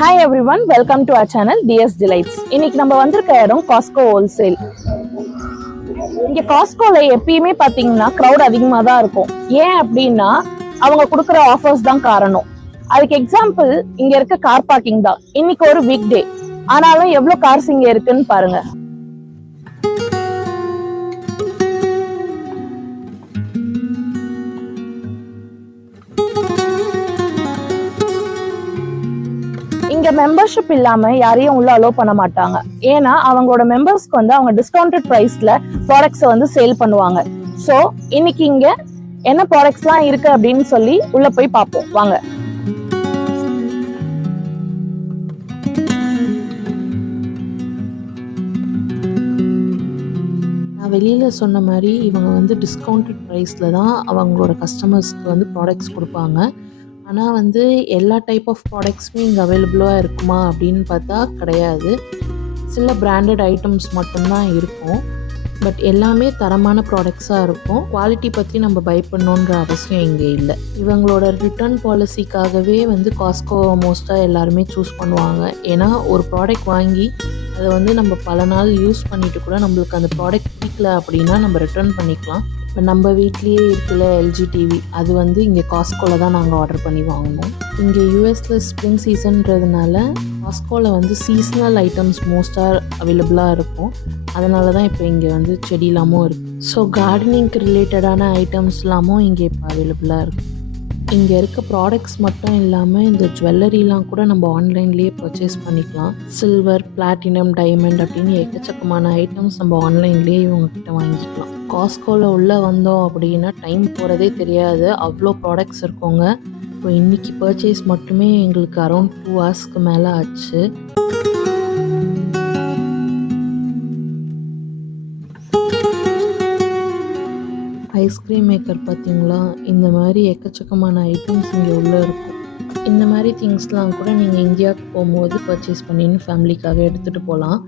Hi everyone, welcome to our channel DS Delights. இன்னைக்கு நம்ம வந்திருக்க இடம் காஸ்கோ ஹோல்சேல். இங்க காஸ்கோல எப்பயுமே பாத்தீங்கன்னா crowd அதிகமா தான் இருக்கும். ஏன் அப்படின்னா அவங்க கொடுக்குற ஆஃபர்ஸ் தான் காரணம். அதுக்கு எக்ஸாம்பிள் இங்க இருக்க கார் பார்க்கிங் தான். இன்னைக்கு ஒரு வீக் டே, ஆனாலும் எவ்வளவு கார்ஸ் இங்க இருக்குன்னு பாருங்க. இங்க மெம்பர்ஷிப் இல்லாம யாரையும் உள்ள அலோவ் பண்ண மாட்டாங்க. ஏன்னா அவங்களோட மெம்பர்ஸ்க்கு வந்து அவங்க டிஸ்கவுண்டட் பிரைஸ்ல ப்ராடக்ட்ஸ் வந்து சேல் பண்ணுவாங்க. சோ இன்னைக்கு இங்க என்ன ப்ராடக்ட்ஸ்லாம் இருக்கு அப்படின்னு சொல்லி உள்ள போய் பார்ப்போம் வாங்க. நான் வெளியில் சொன்ன மாதிரி இவங்க வந்து டிஸ்கவுண்டட் ப்ரைஸில் தான் அவங்களோட கஸ்டமர்ஸ்க்கு வந்து ப்ராடக்ட்ஸ் கொடுப்பாங்க. ஆனால் வந்து எல்லா டைப் ஆஃப் ப்ராடக்ட்ஸுமே இங்கே அவைலபிளாக இருக்குமா அப்படின்னு பார்த்தா கிடையாது. சில பிராண்டட் ஐட்டம்ஸ் மட்டும்தான் இருக்கும். பட் எல்லாமே தரமான ப்ராடக்ட்ஸாக இருக்கும். குவாலிட்டி பற்றி நம்ம பயப்படணுன்ற அவசியம் இங்கே இல்லை. இவங்களோட ரிட்டர்ன் பாலிசிக்காகவே வந்து காஸ்கோ மோஸ்ட்டாக எல்லாருமே சூஸ் பண்ணுவாங்க. ஏன்னா ஒரு ப்ராடக்ட் வாங்கி அதை வந்து நம்ம பல நாள் யூஸ் பண்ணிவிட்டு கூட நம்மளுக்கு அந்த ப்ராடக்ட் பிடிக்கல அப்படின்னா நம்ம ரிட்டர்ன் பண்ணிக்கலாம். இப்போ நம்ம வீட்லேயே இருக்குல்ல எல்ஜி டிவி, அது வந்து இங்கே காஸ்கோவில் தான் நாங்கள் ஆர்டர் பண்ணி வாங்கினோம். இங்கே யூஎஸில் ஸ்ப்ரிங் சீசன்றதுனால காஸ்கோவில் வந்து சீஸ்னல் ஐட்டம்ஸ் மோஸ்ட்டாக அவைலபிளாக இருக்கும். அதனால தான் இப்போ இங்கே வந்து செடிலாமும் இருக்குது. ஸோ கார்டனிங்க்கு ரிலேட்டடான ஐட்டம்ஸ்லாமும் இங்கே இப்போ அவைலபிளாக இருக்குது. இங்கே இருக்க ப்ராடக்ட்ஸ் மட்டும் இல்லாமல் இந்த ஜுவல்லரிலாம் கூட நம்ம ஆன்லைன்லேயே பர்ச்சேஸ் பண்ணிக்கலாம். சில்வர், பிளாட்டினம், டைமண்ட் அப்படின்னு எக்கச்சக்கமான ஐட்டம்ஸ் நம்ம ஆன்லைன்லேயே இவங்கக்கிட்ட வாங்கிக்கலாம். காஸ்கோவில் உள்ளே வந்தோம் அப்படின்னா டைம் போகிறதே தெரியாது, அவ்வளோ ப்ராடக்ட்ஸ் இருக்குங்க. இப்போ இன்றைக்கி பர்ச்சேஸ் மட்டுமே எங்களுக்கு அரௌண்ட் 2 ஹவர்ஸ்க்கு மேலே ஆச்சு. ஐஸ்கிரீம் மேக்கர் பார்த்தீங்களா, இந்த மாதிரி எக்கச்சக்கமான ஐட்டம்ஸ் இங்கே உள்ளே இருக்கும். இந்த மாதிரி திங்ஸ்லாம் கூட நீங்கள் இந்தியாவுக்கு போகும்போது பர்ச்சேஸ் பண்ணின்னு ஃபேமிலிக்காக எடுத்துகிட்டு போகலாம்.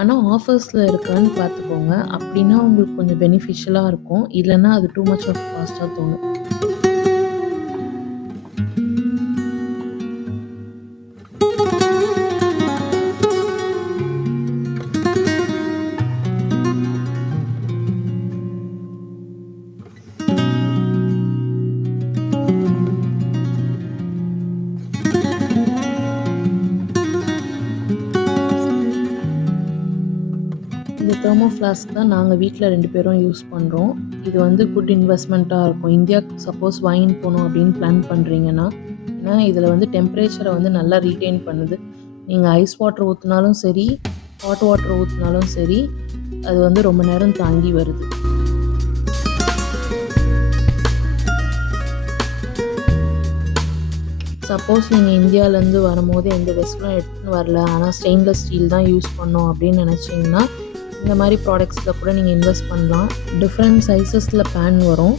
ஆனால் ஆஃபர்ஸில் இருக்கான்னு பார்த்துக்கோங்க. அப்படின்னா உங்களுக்கு கொஞ்சம் பெனிஃபிஷியலாக இருக்கும். இல்லைன்னா அது டூ மச் ஆஃப் காஸ்ட்டாக தோணும். இந்த தெர்மோ ஃப்ளாஸ்க் தான் நாங்கள் வீட்டில் 2 பேரும் யூஸ் பண்ணுறோம். இது வந்து குட் இன்வெஸ்ட்மெண்ட்டாக இருக்கும். இந்தியாவுக்கு சப்போஸ் வாங்கிட்டு போகணும் அப்படின்னு பிளான் பண்ணுறீங்கன்னா, ஏன்னா இதில் வந்து டெம்பரேச்சரை வந்து நல்லா ரீட்டைன் பண்ணுது. நீங்கள் ஐஸ் வாட்டர் ஊற்றினாலும் சரி, ஹாட் வாட்டர் ஊற்றினாலும் சரி, அது வந்து ரொம்ப நேரம் தாங்கி வருது. சப்போஸ் நீங்கள் இந்தியாவிலேருந்து வரும்போது எந்த வெஸ்ட்டும் எடுத்துன்னு வரல, ஆனால் ஸ்டெயின்லெஸ் ஸ்டீல் தான் யூஸ் பண்ணோம் அப்படின்னு நினச்சிங்கன்னா இந்த மாதிரி ப்ராடக்ட்ஸில் கூட நீங்கள் இன்வெஸ்ட் பண்ணலாம். டிஃப்ரெண்ட் சைஸஸில் பேன் வரும்.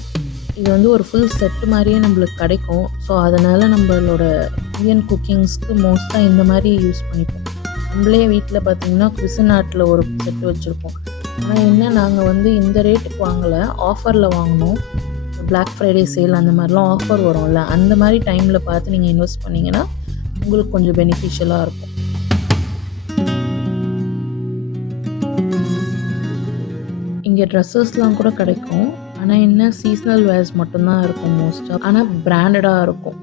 இது வந்து ஒரு ஃபுல் செட்டு மாதிரியே நம்மளுக்கு கிடைக்கும். ஸோ அதனால் நம்மளோட இந்தியன் குக்கிங்ஸ்க்கு மோஸ்ட்டாக இந்த மாதிரி யூஸ் பண்ணிப்போம். நம்மளே வீட்டில் பார்த்திங்கன்னா குவிசன் ஆர்ட்டில் ஒரு செட்டு வச்சுருப்போம். ஆனால் என்ன, நாங்கள் வந்து இந்த ரேட்டுக்கு வாங்கலை, ஆஃபரில் வாங்கினோம். பிளாக் ஃப்ரைடே சேல் அந்த மாதிரிலாம் ஆஃபர் வரும்ல, அந்த மாதிரி டைமில் பார்த்து நீங்கள் இன்வெஸ்ட் பண்ணிங்கன்னா உங்களுக்கு கொஞ்சம் பெனிஃபிஷியலாக இருக்கும். இங்கே ட்ரெஸ்ஸஸ்லாம் கூட கிடைக்கும். ஆனால் என்ன, சீஸ்னல் வேர்ஸ் மட்டும்தான் இருக்கும் மோஸ்ட்டாக. ஆனால் பிராண்டடாக இருக்கும்.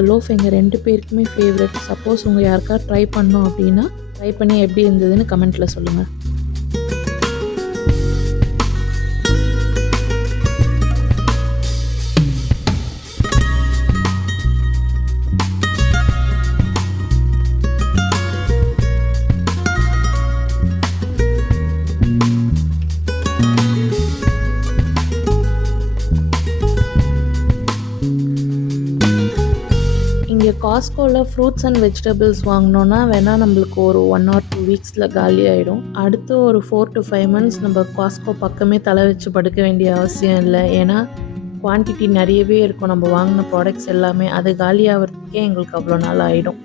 இந்த லோஃப் எங்கள் 2 பேருக்குமே ஃபேவரட். சப்போஸ் உங்கள் யாருக்கா ட்ரை பண்ணோம் அப்படின்னா ட்ரை பண்ணி எப்படி இருந்ததுன்னு கமெண்ட்டில் சொல்லுங்கள். இங்கே காஸ்கோவில் ஃப்ரூட்ஸ் அண்ட் வெஜிடபிள்ஸ் வாங்கினோன்னா வேணால் நம்மளுக்கு ஒரு 1 or 2 வீக்ஸில் காலி ஆகிடும். அடுத்து ஒரு 4 to 5 months நம்ம காஸ்கோ பக்கமே தலை வச்சு படுக்க வேண்டிய அவசியம் இல்லை. ஏன்னா குவான்டிட்டி நிறையவே இருக்கும். நம்ம வாங்கின ப்ராடக்ட்ஸ் எல்லாமே அது காலி ஆகிறதுக்கே எங்களுக்கு அவ்வளோ நாள் ஆகிடும்.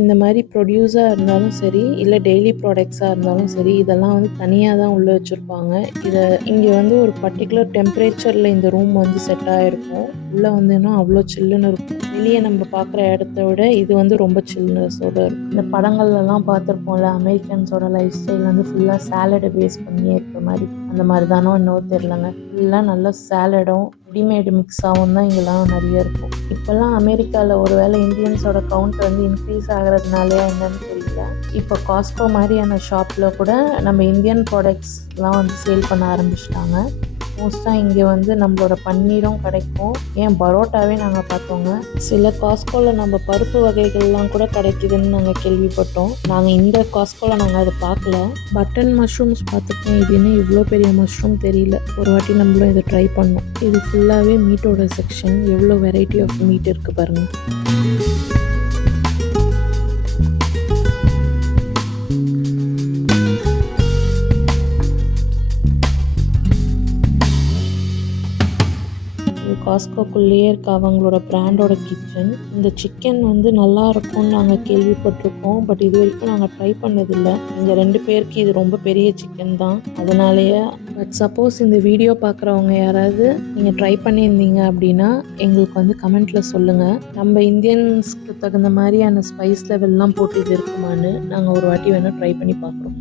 இந்த மாதிரி ப்ரொடியூஸாக இருந்தாலும் சரி இல்லை டெய்லி ப்ராடக்ட்ஸாக இருந்தாலும் சரி இதெல்லாம் வந்து தனியாக தான் உள்ளே வச்சுருப்பாங்க. இதை இங்கே வந்து ஒரு பர்டிகுலர் டெம்பரேச்சரில் இந்த ரூம் வந்து செட் ஆகிருக்கும். உள்ளே வந்தேன்னா அவ்வளோ சில்லுன்னு இருக்கும். வெளியே நம்ம பார்க்குற இடத்த விட இது வந்து ரொம்ப சில்னஸோடு இருக்கும். இந்த படங்கள்லாம் பார்த்துருப்போம்ல, அமெரிக்கன்ஸோட லைஃப் ஸ்டைல் வந்து ஃபுல்லாக சாலடை பேஸ் பண்ணியே இருக்கிற மாதிரி. அந்த மாதிரி தானோ இன்னும் தெரிலங்க. ஃபுல்லாக நல்ல சாலடும் ரெடிமேடு மிக்ஸாகவும் தான் இங்கெல்லாம் நிறைய இருக்கும். இப்போல்லாம் அமெரிக்காவில் ஒரு வேளை இந்தியன்ஸோட கவுண்ட் வந்து இன்க்ரீஸ் ஆகிறதுனாலே என்னன்னு தெரியல. இப்போ காஸ்கோ மாதிரியான ஷாப்பில் கூட நம்ம இந்தியன் ப்ராடக்ட்ஸ்லாம் வந்து சேல் பண்ண ஆரம்பிச்சிட்டாங்க. மோஸ்ட்டாக இங்கே வந்து நம்மளோட பன்னீரும் கிடைக்கும். ஏன் பரோட்டாவே நாங்கள் பார்த்தோங்க. சில காஸ்கோவில் நம்ம பருப்பு வகைகள்லாம் கூட கிடைக்குதுன்னு நாங்கள் கேள்விப்பட்டோம். நாங்கள் இந்த காஸ்கோவில் நாங்கள் அதை பார்க்கல. பட்டன் மஷ்ரூம்ஸ் பார்த்துருக்கேன். இது என்ன இவ்வளோ பெரிய மஷ்ரூம் தெரியல. ஒரு வாட்டி நம்மளும் இதை ட்ரை பண்ணோம். இது ஃபுல்லாகவே மீட்டோட செக்ஷன். எவ்வளோ வெரைட்டி ஆஃப் மீட் இருக்குது பாருங்கள். காஸ்கோக்குள்ளேயே இருக்க அவங்களோட பிராண்டோட கிச்சன். இந்த சிக்கன் வந்து நல்லா இருக்கும்னு நாங்கள் கேள்விப்பட்டிருக்கோம். பட் இது வரைக்கும் நாங்கள் ட்ரை பண்ணதில்லை. எங்கள் 2 பேருக்கு இது ரொம்ப பெரிய சிக்கன் தான், அதனாலேயே. பட் சப்போஸ் இந்த வீடியோ பார்க்குறவங்க யாராவது நீங்கள் ட்ரை பண்ணியிருந்தீங்க அப்படின்னா எங்களுக்கு வந்து கமெண்ட்டில் சொல்லுங்கள். நம்ம இந்தியன்ஸ்க்கு தகுந்த மாதிரியான ஸ்பைஸ் லெவல்லாம் போட்டு இது இருக்குமான்னு நாங்கள் ஒரு வாட்டி வேணால் ட்ரை பண்ணி பார்க்குறோம்.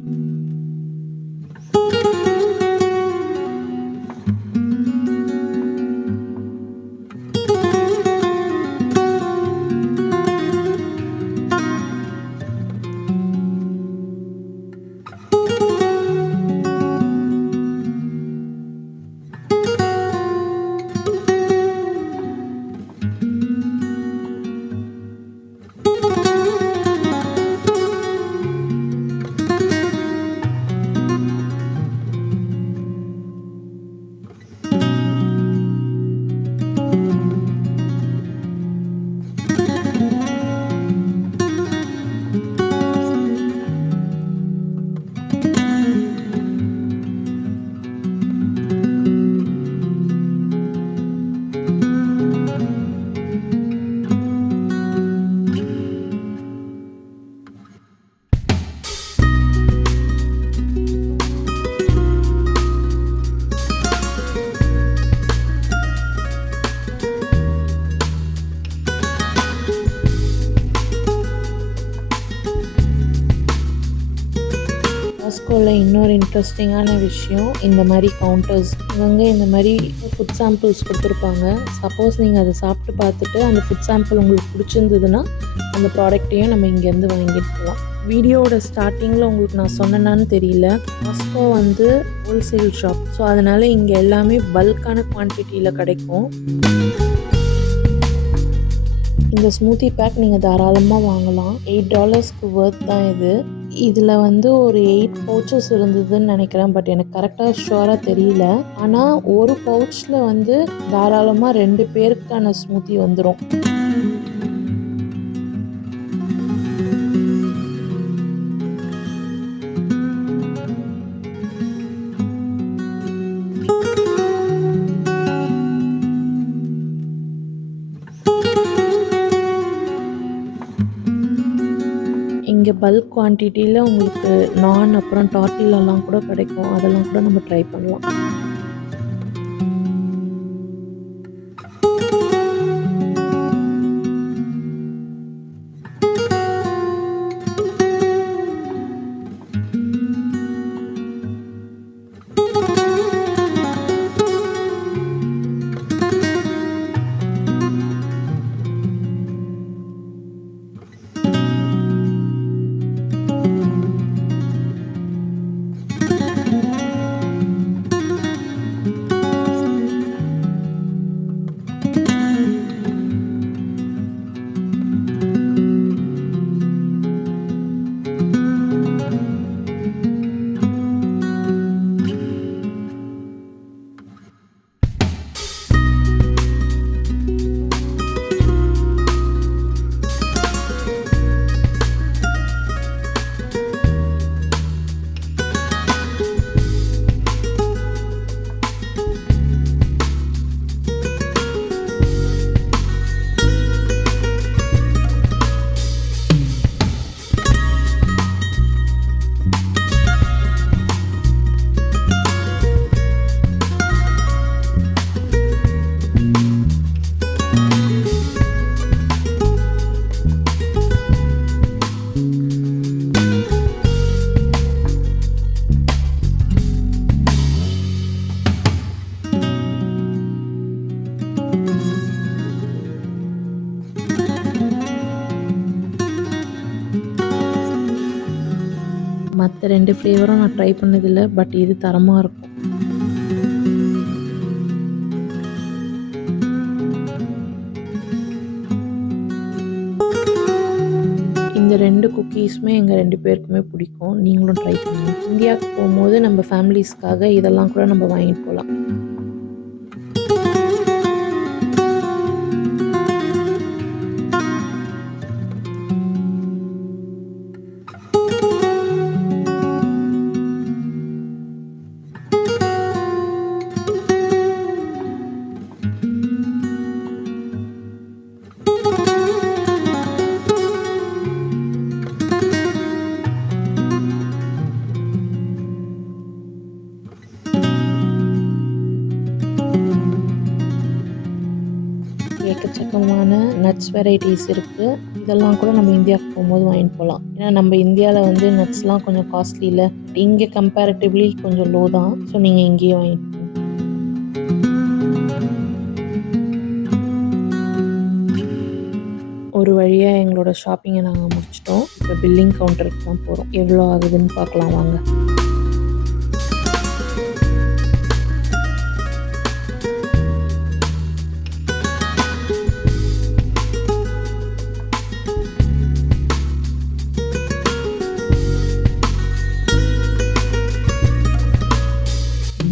காஸ்கோவில் இன்னொரு இன்ட்ரெஸ்டிங்கான விஷயம் இந்த மாதிரி கவுண்டர்ஸ். இவங்க இந்த மாதிரி ஃபுட் சாம்பிள்ஸ் கொடுத்துருப்பாங்க. சப்போஸ் நீங்கள் அதை சாப்பிட்டு பார்த்துட்டு அந்த ஃபுட் சாம்பிள் உங்களுக்கு பிடிச்சிருந்ததுன்னா அந்த ப்ராடக்ட்டையும் நம்ம இங்கேருந்து வாங்கிட்டு வீடியோவோட ஸ்டார்டிங்கில் உங்களுக்கு நான் சொன்னேன்னான்னு தெரியல. காஸ்கோ வந்து ஹோல்சேல் ஷாப். ஸோ அதனால் இங்கே எல்லாமே பல்கான குவான்டிட்டியில் கிடைக்கும். இந்த ஸ்மூத்தி பேக் நீங்கள் தாராளமாக வாங்கலாம். $8 ஒர்த் தான் இது. இதில் வந்து ஒரு 8 பவுச்சஸ் இருந்ததுன்னு நினைக்கிறேன். பட் எனக்கு கரெக்டாக ஷுவராக தெரியல. ஆனால் ஒரு பவுச்சில் வந்து தாராளமாக 2 பேருக்கான ஸ்மூத்தி வந்துடும். இங்கே பல்க் குவான்டிட்டியில் உங்களுக்கு நான் அப்புறம் டார்ட்டிலெல்லாம் கூட கிடைக்கும். அதெல்லாம் கூட நம்ம ட்ரை பண்ணலாம். மற்ற 2 ஃப்ளேவரும் நான் ட்ரை பண்ணதில்லை. பட் இது தரமாக இருக்கும். இந்த 2 குக்கீஸுமே எங்கள் 2 பேருக்குமே பிடிக்கும். நீங்களும் ட்ரை பண்ணுங்கள். இந்தியாவுக்கு போகும்போது நம்ம ஃபேமிலிஸ்க்காக இதெல்லாம் கூட நம்ம வாங்கிட்டு போகலாம். எக்கச்சக்கமான நட்ஸ் வெரைட்டிஸ் இருக்குது. இதெல்லாம் கூட நம்ம இந்தியாவுக்கு போகும்போது வாங்கிட்டு போகலாம். ஏன்னா நம்ம இந்தியாவில் வந்து நட்ஸ்லாம் கொஞ்சம் காஸ்ட்லி இல்லை. இங்கே கம்பேரிட்டிவ்லி கொஞ்சம் லோ தான். ஸோ நீங்கள் இங்கேயே வாங்கிட்டு போகலாம். ஒரு வழியாக எங்களோட ஷாப்பிங்கை நாங்கள் முடிச்சிட்டோம். இப்போ பில்லிங் கவுண்டருக்கு தான் போகிறோம். எவ்வளோ ஆகுதுன்னு பார்க்கலாம் வாங்க.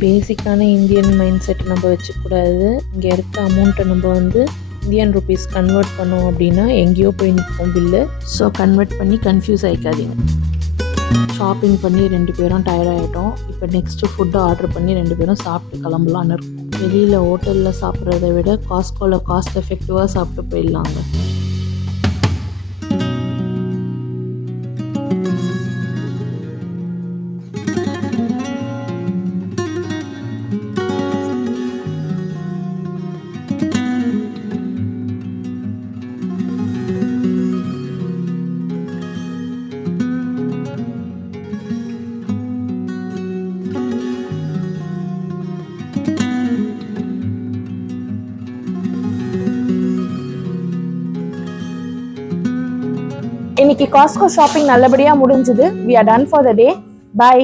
பேசிக்கான இந்தியன் மைண்ட் செட் நம்ம வச்சுக்கூடாது. இங்கே இருக்க அமௌண்ட்டை நம்ம வந்து இந்தியன் ருபீஸ் கன்வெர்ட் பண்ணோம் அப்படின்னா எங்கேயோ போய் நிற்போம் பில்லு. ஸோ கன்வெர்ட் பண்ணி கன்ஃபியூஸ் ஆகிக்காதீங்க. ஷாப்பிங் பண்ணி 2 பேரும் டயர்ட் ஆகிட்டோம். இப்போ நெக்ஸ்ட்டு ஃபுட்டு ஆர்டர் பண்ணி 2 பேரும் சாப்பிட்டு கிளம்பலான்னு இருக்கோம். வெளியில் ஹோட்டலில் சாப்பிட்றத விட காஸ்கோவில் காஸ்ட் எஃபெக்டிவாக சாப்பிட்டு போயிடலாங்க. இன்னைக்கு காஸ்கோ ஷாப்பிங் நல்லபடியா முடிஞ்சது. We are done for the day. Bye.